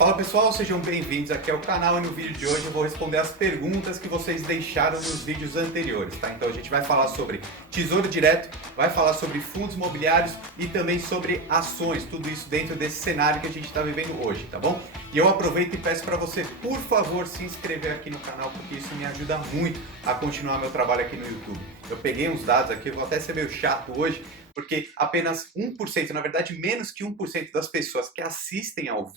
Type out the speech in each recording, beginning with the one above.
Fala pessoal, sejam bem-vindos aqui ao canal e no vídeo de hoje eu vou responder as perguntas que vocês deixaram nos vídeos anteriores, tá? Então a gente vai falar sobre Tesouro Direto, vai falar sobre fundos imobiliários e também sobre ações, tudo isso dentro desse cenário que a gente está vivendo hoje, tá bom? E eu aproveito e peço para você, por favor, se inscrever aqui no canal, porque isso me ajuda muito a continuar meu trabalho aqui no YouTube. Eu peguei uns dados aqui, eu vou até ser meio chato hoje, porque apenas 1%, na verdade menos que 1% das pessoas que assistem aos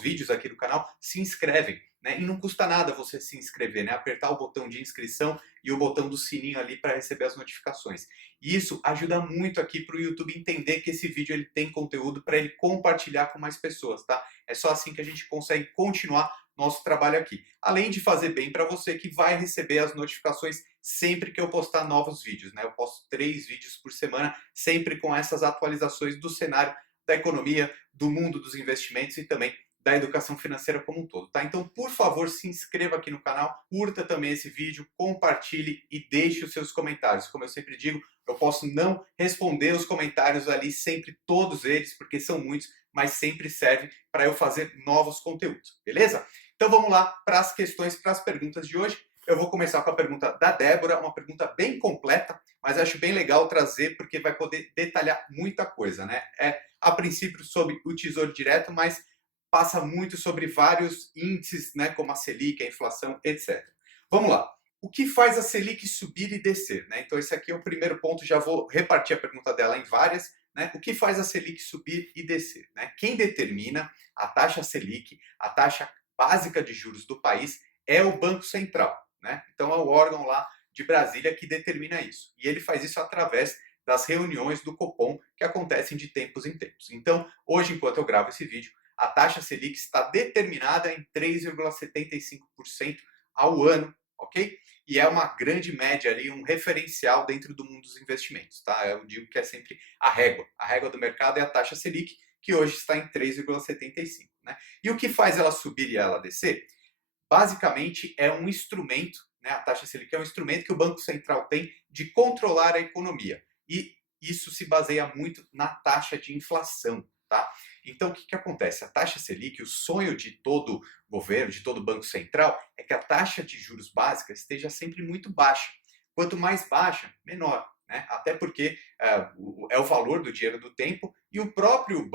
vídeos aqui do canal, se inscrevem, né? E não custa nada você se inscrever, né? Apertar o botão de inscrição e o botão do sininho ali para receber as notificações. E isso ajuda muito aqui para o YouTube entender que esse vídeo ele tem conteúdo para ele compartilhar com mais pessoas, tá? É só assim que a gente consegue continuar nosso trabalho aqui. Além de fazer bem para você que vai receber as notificações sempre que eu postar novos vídeos, né? Eu posto 3 vídeos por semana, sempre com essas atualizações do cenário da economia, do mundo dos investimentos e também da educação financeira como um todo, tá? Então, por favor, se inscreva aqui no canal, curta também esse vídeo, compartilhe e deixe os seus comentários. Como eu sempre digo, eu posso não responder os comentários ali sempre, todos eles, porque são muitos, mas sempre serve para eu fazer novos conteúdos, beleza? Então vamos lá para as questões, para as perguntas de hoje. Eu vou começar com a pergunta da Débora, uma pergunta bem completa, mas acho bem legal trazer porque vai poder detalhar muita coisa, né? É a princípio sobre o Tesouro Direto, mas passa muito sobre vários índices, né, como a Selic, a inflação, etc. Vamos lá. O que faz a Selic subir e descer? Né? Então esse aqui é o primeiro ponto, já vou repartir a pergunta dela em várias. Né? O que faz a Selic subir e descer? Né? Quem determina a taxa Selic, a taxa básica de juros do país, é o Banco Central. Né? Então é o órgão lá de Brasília que determina isso. E ele faz isso através das reuniões do Copom que acontecem de tempos em tempos. Então, hoje, enquanto eu gravo esse vídeo, a taxa Selic está determinada em 3,75% ao ano, ok? E é uma grande média ali, um referencial dentro do mundo dos investimentos, tá? Eu digo que é sempre a régua. A régua do mercado é a taxa Selic, que hoje está em 3,75%. Né? E o que faz ela subir e ela descer? Basicamente é um instrumento, né? A taxa Selic é um instrumento que o Banco Central tem de controlar a economia. E isso se baseia muito na taxa de inflação, tá? Então, o que, que acontece? A taxa Selic, o sonho de todo governo, de todo banco central, é que a taxa de juros básica esteja sempre muito baixa. Quanto mais baixa, menor. Né? Até porque é o valor do dinheiro do tempo e o próprio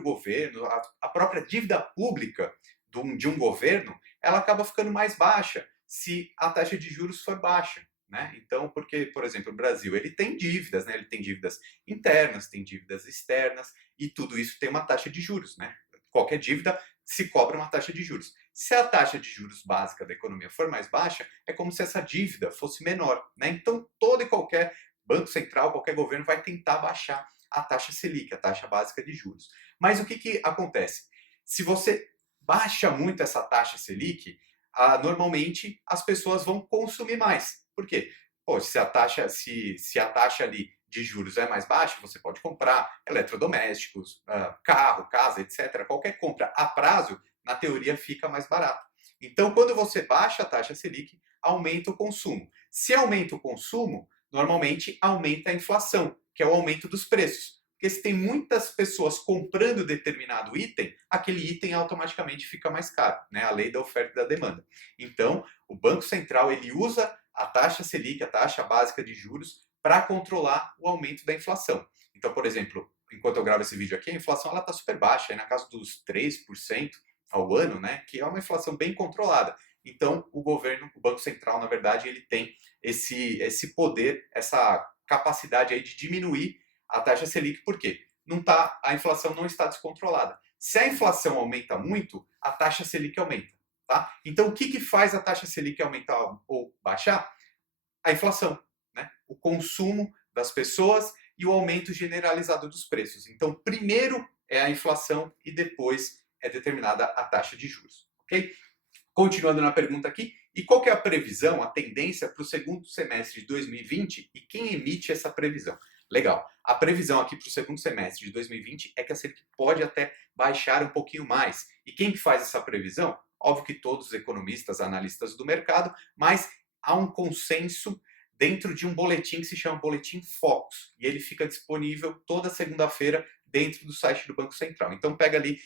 governo, a própria dívida pública de um governo, ela acaba ficando mais baixa se a taxa de juros for baixa. Né? Então, porque, por exemplo, o Brasil ele tem dívidas, né? Ele tem dívidas internas, tem dívidas externas, e tudo isso tem uma taxa de juros. Né? Qualquer dívida se cobra uma taxa de juros. Se a taxa de juros básica da economia for mais baixa, é como se essa dívida fosse menor. Né? Então, todo e qualquer banco central, qualquer governo vai tentar baixar a taxa Selic, a taxa básica de juros. Mas o que, que acontece? Se você baixa muito essa taxa Selic, normalmente as pessoas vão consumir mais. Por quê? Pô, se a taxa ali de juros é mais baixa, você pode comprar eletrodomésticos, carro, casa, etc. Qualquer compra a prazo, na teoria, fica mais barato. Então, quando você baixa a taxa Selic, aumenta o consumo. Se aumenta o consumo, normalmente aumenta a inflação, que é o aumento dos preços. Porque se tem muitas pessoas comprando determinado item, aquele item automaticamente fica mais caro, né? A lei da oferta e da demanda. Então, o Banco Central ele usa a taxa Selic, a taxa básica de juros, para controlar o aumento da inflação. Então, por exemplo, enquanto eu gravo esse vídeo aqui, a inflação está super baixa, na casa dos 3% ao ano, né? Que é uma inflação bem controlada. Então, o governo, o Banco Central, na verdade, ele tem esse poder, essa capacidade aí de diminuir a taxa Selic, por quê? A inflação não está descontrolada. Se a inflação aumenta muito, a taxa Selic aumenta. Tá? Então, o que, que faz a taxa Selic aumentar ou baixar? A inflação, né? O consumo das pessoas e o aumento generalizado dos preços. Então, primeiro é a inflação e depois é determinada a taxa de juros. Ok? Continuando na pergunta aqui, e qual que é a previsão, a tendência para o segundo semestre de 2020 e quem emite essa previsão? Legal. A previsão aqui para o segundo semestre de 2020 é que a Selic pode até baixar um pouquinho mais. E quem que faz essa previsão? Óbvio que todos os economistas, analistas do mercado, mas há um consenso dentro de um boletim que se chama Boletim Focus. E ele fica disponível toda segunda-feira dentro do site do Banco Central. Então pega ali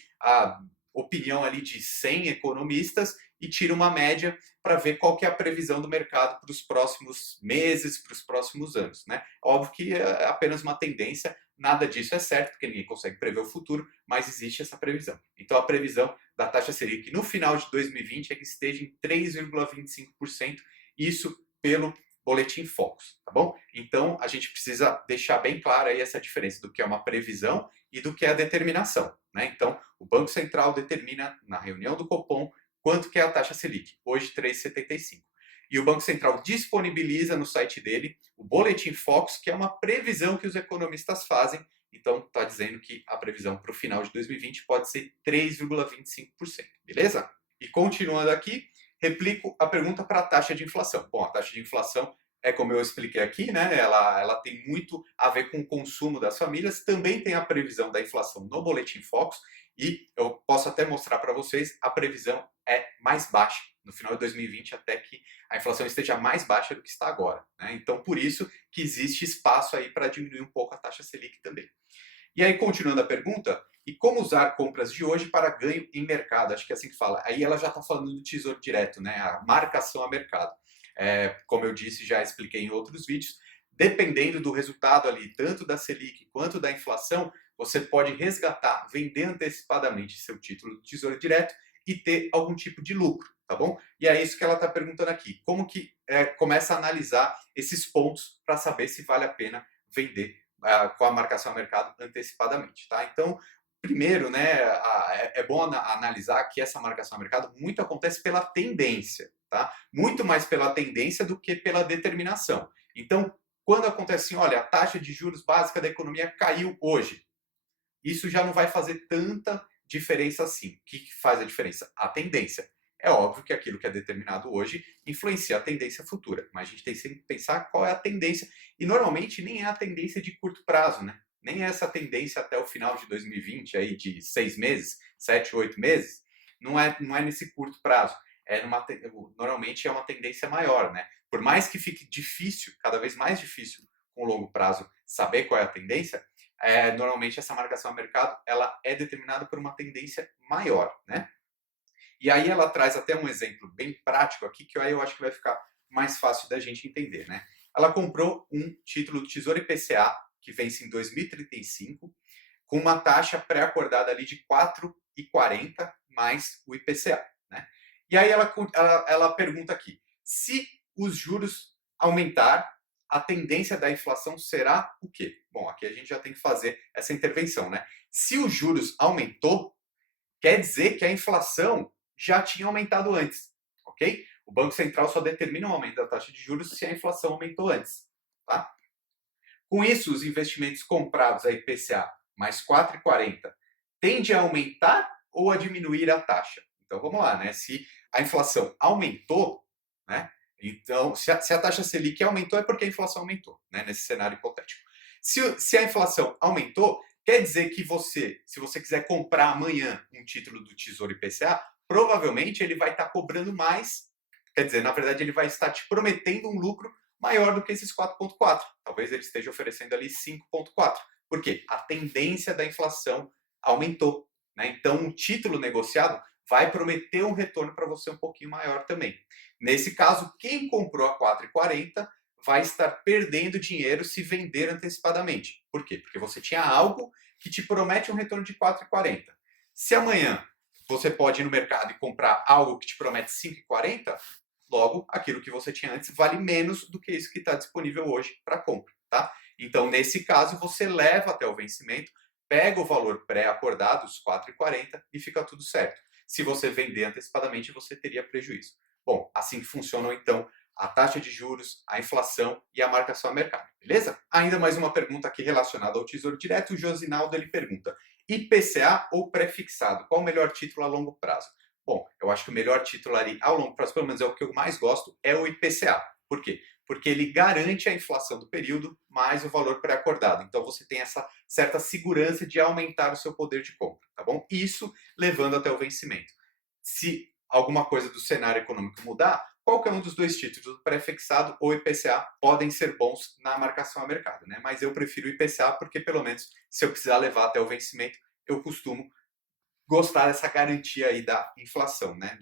opinião ali de 100 economistas e tira uma média para ver qual que é a previsão do mercado para os próximos meses, para os próximos anos, né? Óbvio que é apenas uma tendência, nada disso é certo, porque ninguém consegue prever o futuro, mas existe essa previsão. Então a previsão da taxa Selic no final de 2020 é que esteja em 3,25%, isso pelo Boletim Focus, tá bom? Então a gente precisa deixar bem clara aí essa diferença do que é uma previsão e do que é a determinação, né? Então o Banco Central determina na reunião do Copom quanto que é a taxa Selic, hoje 3,75. E o Banco Central disponibiliza no site dele o Boletim Focus, que é uma previsão que os economistas fazem. Então está dizendo que a previsão para o final de 2020 pode ser 3,25%, beleza? E continuando aqui, replico a pergunta para a taxa de inflação. Bom, a taxa de inflação é como eu expliquei aqui, né? Ela tem muito a ver com o consumo das famílias. Também tem a previsão da inflação no Boletim Focus e eu posso até mostrar para vocês, a previsão é mais baixa no final de 2020, até que a inflação esteja mais baixa do que está agora, né? Então, por isso que existe espaço aí para diminuir um pouco a taxa Selic também. E aí, continuando a pergunta, e como usar compras de hoje para ganho em mercado? Acho que é assim que fala. Aí ela já está falando do Tesouro Direto, né? A marcação a mercado. Como eu disse, já expliquei em outros vídeos, dependendo do resultado ali, tanto da Selic quanto da inflação, você pode resgatar, vender antecipadamente seu título do Tesouro Direto e ter algum tipo de lucro, tá bom? E é isso que ela está perguntando aqui. Como que começa a analisar esses pontos para saber se vale a pena vender com a marcação a mercado antecipadamente, tá? Então, primeiro, né, é bom analisar que essa marcação a mercado muito acontece pela tendência, tá? Muito mais pela tendência do que pela determinação. Então, quando acontece assim, olha, a taxa de juros básica da economia caiu hoje, isso já não vai fazer tanta diferença assim. O que faz a diferença? A tendência. É óbvio que aquilo que é determinado hoje influencia a tendência futura, mas a gente tem que sempre pensar qual é a tendência, e normalmente nem é a tendência de curto prazo, né? Nem é essa tendência até o final de 2020, aí de 6 meses, 7, 8 meses, não é nesse curto prazo. Normalmente é uma tendência maior, né? Por mais que fique difícil, cada vez mais difícil com o longo prazo, saber qual é a tendência, normalmente essa marcação a mercado ela é determinada por uma tendência maior, né? E aí ela traz até um exemplo bem prático aqui, que aí eu acho que vai ficar mais fácil da gente entender, né? Ela comprou um título do Tesouro IPCA, que vence em 2035, com uma taxa pré-acordada ali de 4,40 mais o IPCA, né? E aí ela pergunta aqui, se os juros aumentar, a tendência da inflação será o quê? Bom, aqui a gente já tem que fazer essa intervenção, né? Se os juros aumentou, quer dizer que a inflação já tinha aumentado antes, ok? O Banco Central só determina o aumento da taxa de juros se a inflação aumentou antes, tá? Com isso, os investimentos comprados a IPCA mais 4,40 tende a aumentar ou a diminuir a taxa? Então vamos lá, né? Se a inflação aumentou, né? Então, se a taxa Selic aumentou, é porque a inflação aumentou, né? Nesse cenário hipotético. Se a inflação aumentou, quer dizer que se você quiser comprar amanhã um título do Tesouro IPCA, provavelmente ele vai estar cobrando mais. Quer dizer, na verdade, ele vai estar te prometendo um lucro maior do que esses 4,4. Talvez ele esteja oferecendo ali 5,4. Por quê? A tendência da inflação aumentou, né? Então, um título negociado vai prometer um retorno para você um pouquinho maior também. Nesse caso, quem comprou a 4,40 vai estar perdendo dinheiro se vender antecipadamente. Por quê? Porque você tinha algo que te promete um retorno de 4,40. Se amanhã você pode ir no mercado e comprar algo que te promete 5,40, logo aquilo que você tinha antes vale menos do que isso que está disponível hoje para compra, tá? Então, nesse caso, você leva até o vencimento, pega o valor pré-acordado, os 4,40, e fica tudo certo. Se você vender antecipadamente, você teria prejuízo. Bom, assim que funcionam então a taxa de juros, a inflação e a marcação a mercado, beleza? Ainda mais uma pergunta aqui relacionada ao Tesouro Direto. O Josinaldo ele pergunta: IPCA ou pré-fixado? Qual o melhor título a longo prazo? Bom, eu acho que o melhor título ali ao longo prazo, pelo menos é o que eu mais gosto, é o IPCA. Por quê? Porque ele garante a inflação do período mais o valor pré-acordado. Então você tem essa certa segurança de aumentar o seu poder de compra, tá bom? Isso levando até o vencimento. Se alguma coisa do cenário econômico mudar, qualquer um dos dois títulos, pré-fixado ou IPCA, podem ser bons na marcação a mercado, né? Mas eu prefiro o IPCA porque, pelo menos, se eu precisar levar até o vencimento, eu costumo gostar dessa garantia aí da inflação, né?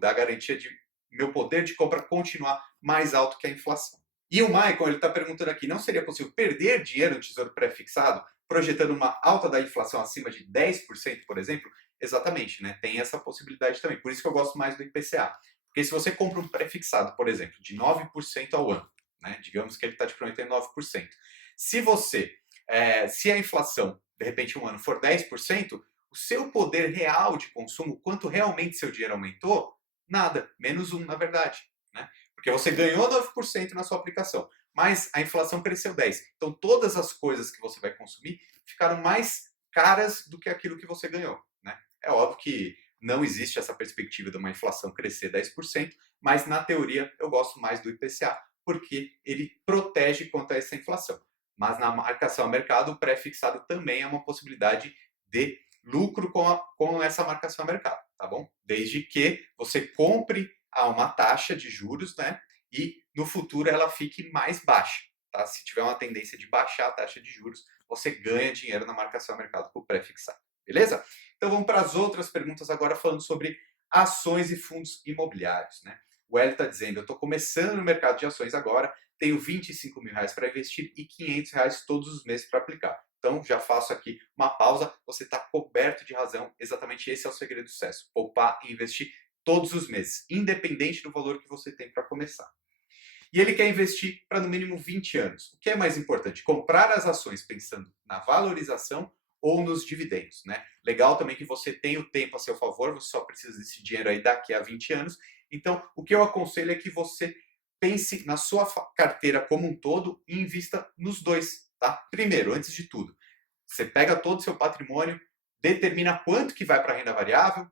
Da garantia de meu poder de compra continuar mais alto que a inflação. E o Michael, ele está perguntando aqui, não seria possível perder dinheiro no tesouro pré-fixado, projetando uma alta da inflação acima de 10%, por exemplo? Exatamente, né? Tem essa possibilidade também. Por isso que eu gosto mais do IPCA. Porque se você compra um pré-fixado, por exemplo, de 9% ao ano, né? Digamos que ele está te prometendo 9%. Se a inflação, de repente, um ano for 10%, o seu poder real de consumo, quanto realmente seu dinheiro aumentou, nada, menos um, na verdade. Né? Porque você ganhou 9% na sua aplicação, mas a inflação cresceu 10%. Então, todas as coisas que você vai consumir ficaram mais caras do que aquilo que você ganhou. Né? É óbvio que não existe essa perspectiva de uma inflação crescer 10%, mas na teoria eu gosto mais do IPCA, porque ele protege contra essa inflação. Mas na marcação a mercado, o pré-fixado também é uma possibilidade de lucro com essa marcação a mercado, tá bom? Desde que você compre a uma taxa de juros, né? E no futuro ela fique mais baixa, tá? Se tiver uma tendência de baixar a taxa de juros, você ganha dinheiro na marcação a mercado com o pré-fixado, beleza? Então vamos para as outras perguntas agora falando sobre ações e fundos imobiliários, né? O Hélio está dizendo, eu estou começando no mercado de ações agora, tenho R$ 25.000 para investir e R$ 500 todos os meses para aplicar. Então, já faço aqui uma pausa. Você está coberto de razão. Exatamente esse é o segredo do sucesso. Poupar e investir todos os meses, independente do valor que você tem para começar. E ele quer investir para no mínimo 20 anos. O que é mais importante? Comprar as ações pensando na valorização ou nos dividendos, né? Legal também que você tem o tempo a seu favor, você só precisa desse dinheiro aí daqui a 20 anos. Então, o que eu aconselho é que você pense na sua carteira como um todo e invista nos dois, tá? Primeiro, antes de tudo, você pega todo o seu patrimônio, determina quanto que vai para a renda variável,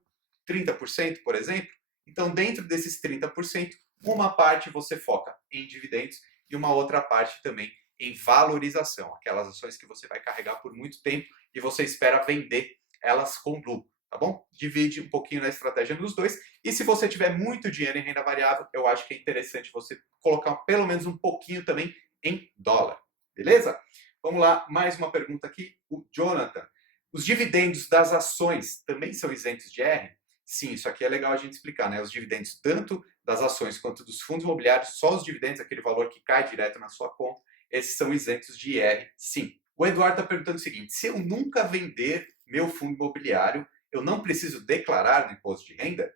30%, por exemplo. Então, dentro desses 30%, uma parte você foca em dividendos e uma outra parte também em valorização, aquelas ações que você vai carregar por muito tempo e você espera vender elas com lucro, tá bom? Divide um pouquinho na estratégia nos dois. E se você tiver muito dinheiro em renda variável, eu acho que é interessante você colocar pelo menos um pouquinho também em dólar, beleza? Vamos lá, mais uma pergunta aqui. O Jonathan. Os dividendos das ações também são isentos de R? Sim, isso aqui é legal a gente explicar, né? Os dividendos tanto das ações quanto dos fundos imobiliários, só os dividendos, aquele valor que cai direto na sua conta, esses são isentos de IR, sim. O Eduardo está perguntando o seguinte, se eu nunca vender meu fundo imobiliário, eu não preciso declarar no imposto de renda?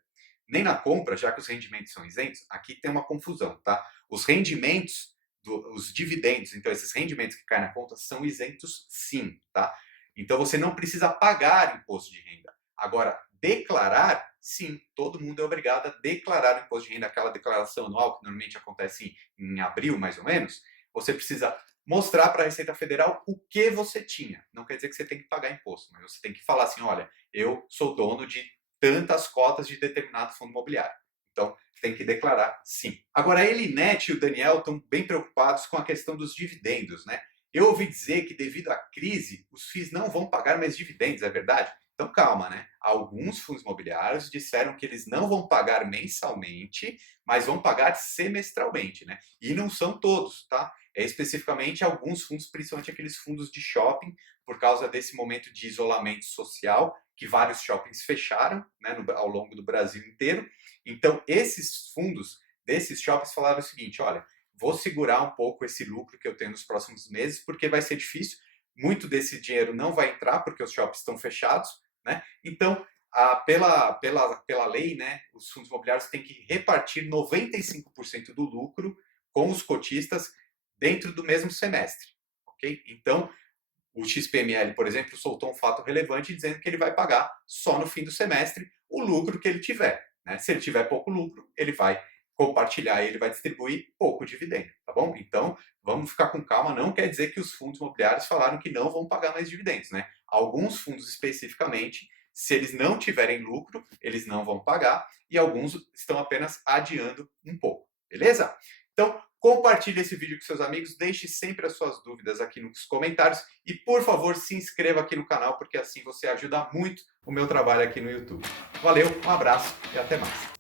Nem na compra, já que os rendimentos são isentos? Aqui tem uma confusão, tá? Os rendimentos, os dividendos, então esses rendimentos que caem na conta são isentos sim, tá? Então você não precisa pagar imposto de renda. Agora, declarar, sim, todo mundo é obrigado a declarar o imposto de renda, aquela declaração anual que normalmente acontece em abril, mais ou menos. Você precisa mostrar para a Receita Federal o que você tinha. Não quer dizer que você tem que pagar imposto, mas você tem que falar assim, olha, eu sou dono de tantas cotas de determinado fundo imobiliário. Então, tem que declarar sim. Agora, a Elinete e o Daniel estão bem preocupados com a questão dos dividendos, né? Eu ouvi dizer que devido à crise, os FIIs não vão pagar mais dividendos, é verdade? Então calma, né? Alguns fundos imobiliários disseram que eles não vão pagar mensalmente, mas vão pagar semestralmente, né? E não são todos, tá? É especificamente alguns fundos, principalmente aqueles fundos de shopping, por causa desse momento de isolamento social, que vários shoppings fecharam, né, ao longo do Brasil inteiro. Então, esses fundos desses shoppings falaram o seguinte, olha, vou segurar um pouco esse lucro que eu tenho nos próximos meses, porque vai ser difícil, muito desse dinheiro não vai entrar, porque os shoppings estão fechados, né? Então, pela lei, né, os fundos imobiliários têm que repartir 95% do lucro com os cotistas dentro do mesmo semestre, ok? Então, o XPML, por exemplo, soltou um fato relevante dizendo que ele vai pagar só no fim do semestre o lucro que ele tiver, né? Se ele tiver pouco lucro, ele vai compartilhar e ele vai distribuir pouco dividendo, tá bom? Então, vamos ficar com calma, não quer dizer que os fundos imobiliários falaram que não vão pagar mais dividendos, né? Alguns fundos especificamente, se eles não tiverem lucro, eles não vão pagar e alguns estão apenas adiando um pouco, beleza? Então, compartilhe esse vídeo com seus amigos, deixe sempre as suas dúvidas aqui nos comentários e, por favor, se inscreva aqui no canal, porque assim você ajuda muito o meu trabalho aqui no YouTube. Valeu, um abraço e até mais.